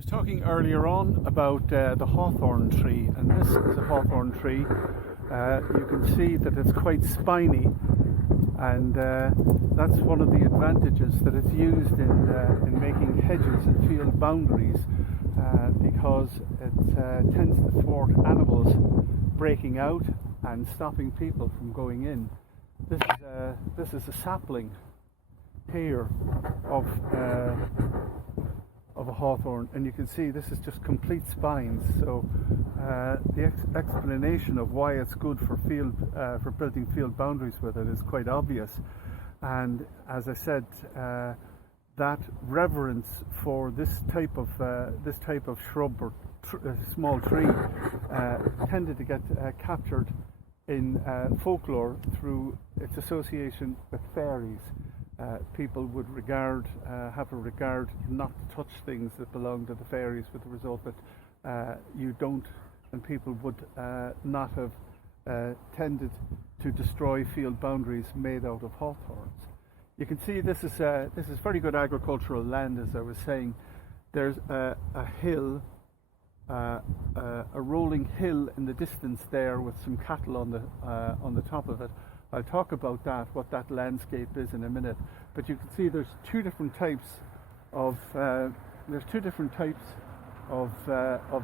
was talking earlier on about the hawthorn tree, and this is a hawthorn tree. You can see that it's quite spiny, and that's one of the advantages that it's used in making hedges and field boundaries, because it tends to thwart animals breaking out and stopping people from going in. This is a sapling here of a hawthorn, and you can see this is just complete spines. So the explanation of why it's good for building field boundaries with it is quite obvious. And as I said, that reverence for this type of shrub or small tree tended to get captured in folklore through its association with fairies. People would have a regard not to touch things that belong to the fairies, with the result that people would not have tended to destroy field boundaries made out of hawthorns. You can see this is very good agricultural land, as I was saying. There's a hill, a rolling hill in the distance there, with some cattle on the top of it. I'll talk about what that landscape is in a minute. But you can see there's two different types of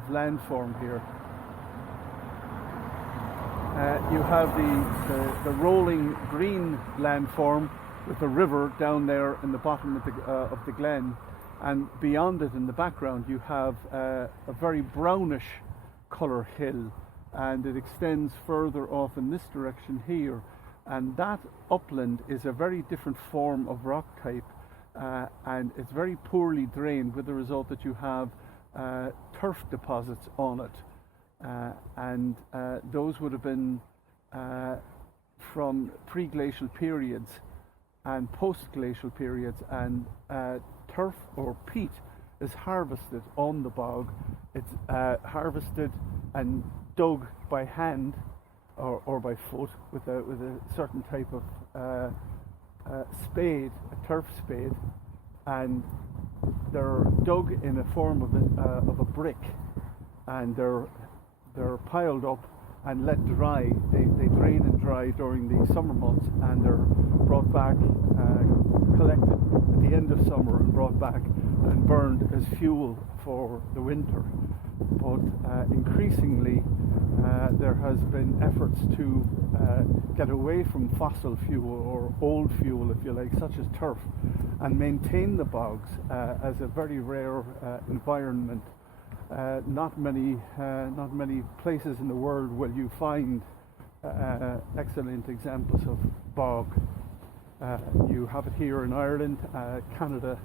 landform here. You have the rolling green landform with the river down there in the bottom of the glen, and beyond it in the background you have a very brownish colour hill, and it extends further off in this direction here. And that upland is a very different form of rock type, and it's very poorly drained, with the result that you have turf deposits on it, and those would have been from pre-glacial periods and post-glacial periods, and turf or peat is harvested on the bog. It's harvested and dug by hand or by foot with a certain type of spade, a turf spade, and they're dug in a form of a brick, and they're piled up and let dry. They drain and dry during the summer months, and they're brought back, collected at the end of summer and brought back and burned as fuel for the winter. But increasingly there has been efforts to get away from fossil fuel, or old fuel if you like, such as turf, and maintain the bogs as a very rare environment. Not many places in the world will you find excellent examples of bog. You have it here in Ireland, Canada,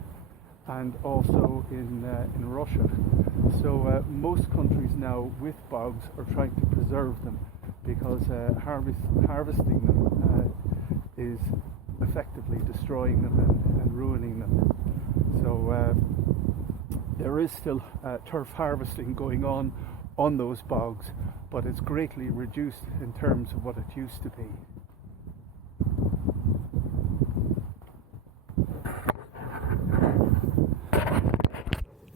and also in Russia. So most countries now with bogs are trying to preserve them, because harvesting them is effectively destroying them and ruining them. So there is still turf harvesting going on those bogs, but it's greatly reduced in terms of what it used to be.